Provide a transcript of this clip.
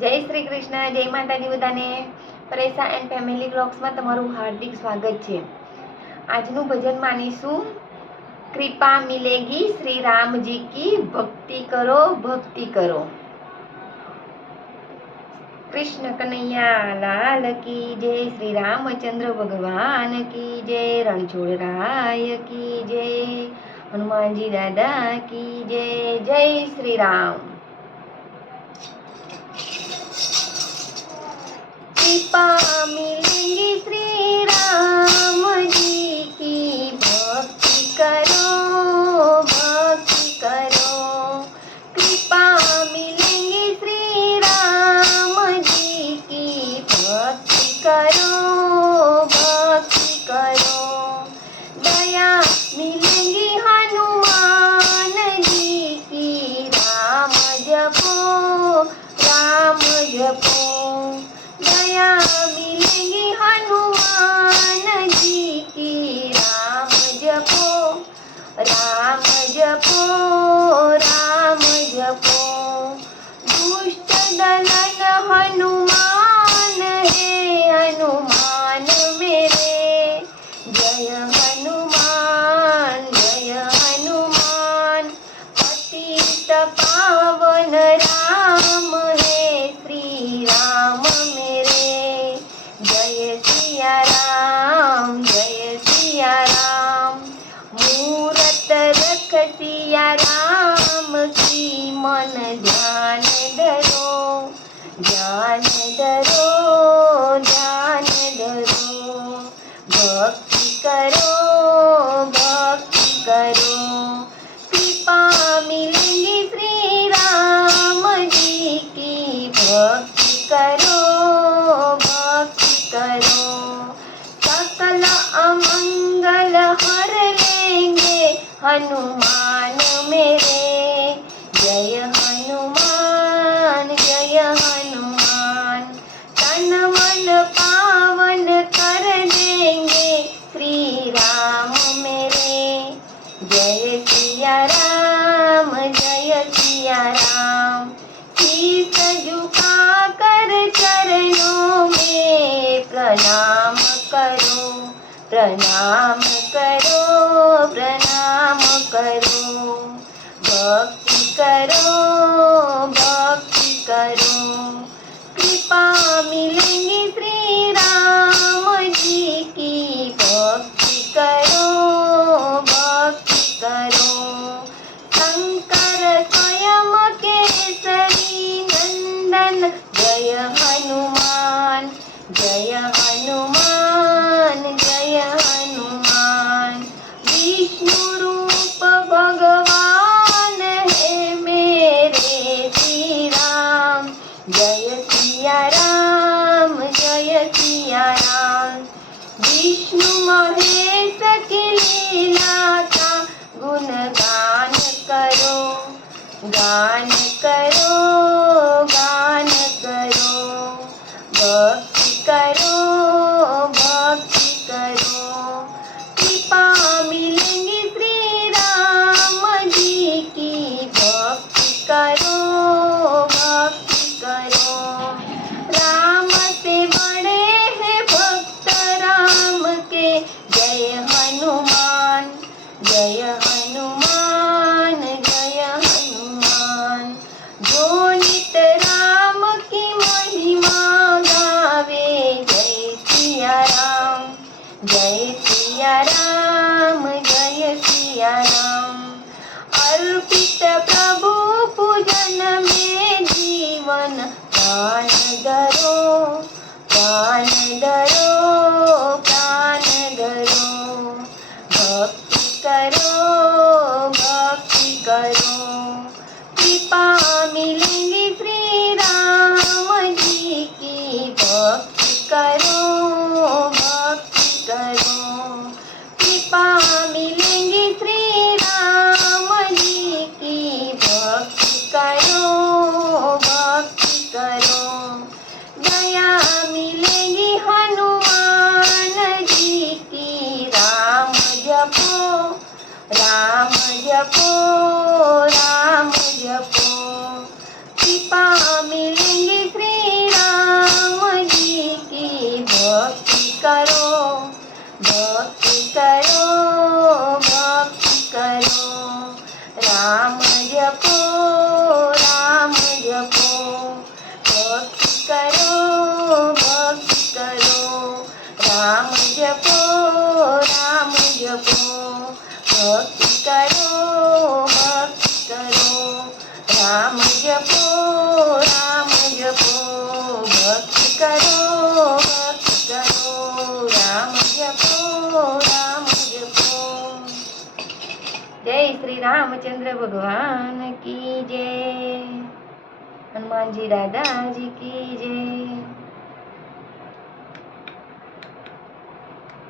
જય શ્રી કૃષ્ણ, જય માતાજી બધાને. પરેશા એન્ડ ફેમિલી બ્લોગ્સમાં તમારું હાર્દિક સ્વાગત છે. આજનું ભજન માનીશું, કૃપા મિલેગી શ્રી રામજી કી, ભક્તિ કરો ભક્તિ કરો. કૃષ્ણ કનૈયા લાલ કી જય, શ્રી રામચંદ્ર ભગવાન કી જય, રણછોડ રાય કી જય, હનુમાનજી દાદા કી જય. જય શ્રી રામ. कृपा मिलेगी श्री राम जी की, भक्ति करो भक्ति करो. कृपा मिलेगी श्री राम जी की, भक्ति करो भक्ति करो. दया मिलेगी हनुमान जी की, राम जपो राम जपो. दया मिलेगी हनुमान जी की, राम जपो राम जपो राम जपो. दुष्ट दलन हनुमान है हनुमान मेरे, जय हनुमान जय हनुमान. पतित पावन राम है श्री राम मेरे, जय सिया राम जय सिया राम. मूरत रख सिया राम की, मन ध्यान धरो ध्यान धरो ध्यान धरो. भक्ति करो भक्ति करो. कृपा मिलेगी श्री राम जी की, भक्ति करो भक्ति करो. सकल अमंगल हर लेंगे हनुमान मेरे, जय हनुमान जय हनुमान. तन मन पावन कर देंगे श्री राम मेरे, जय सिया राम जय सिया राम. शीस झुका कर चरणों में प्रणाम करो प्रणाम करो प्रणाम करो. भक्ति करो भक्ति करो. कृपा मिलेगी श्री राम जी की, भक्ति करो भक्ति करो. शंकर स्वयं केसरी नंदन, जय हनुमान जय हनुमान जय हनुमान. विष्णु रूप भगवान है मेरे श्री राम, जय सिया राम जय सिया राम. विष्णु महेश की लीला का गुणगान करो गान करो गान करो. भक्ति करो भक्ति करो. कृपा मिलेगी श्री राम जी की, भक्ति करो भक्ति करो. राम से बड़े हैं भक्त राम के, जय हनुमान जय हनुमान जय हनुमान. जो नित राम की महिमा गावे, जय सिया राम जय सिया राम जय सिया राम. अर्पित प्रभु पूजन में जीवन, प्राण धरो प्राण धरो प्राण धरो. भक्ति करो भक्ति करो. कृपा मिलेगी श्री राम जी की, भक्ति करो भक्ति करो. कृपा मिलेगी श्री राम जी की, भक्ति करो भक्ति करो. दया मिलेगी हनुमान जी की, राम जपो राम जपो राम जपो. कृपा मिलेगी श्री જય શ્રી રાमचंद्र भगवान की जय, हनुमान जी दादा जी की जय।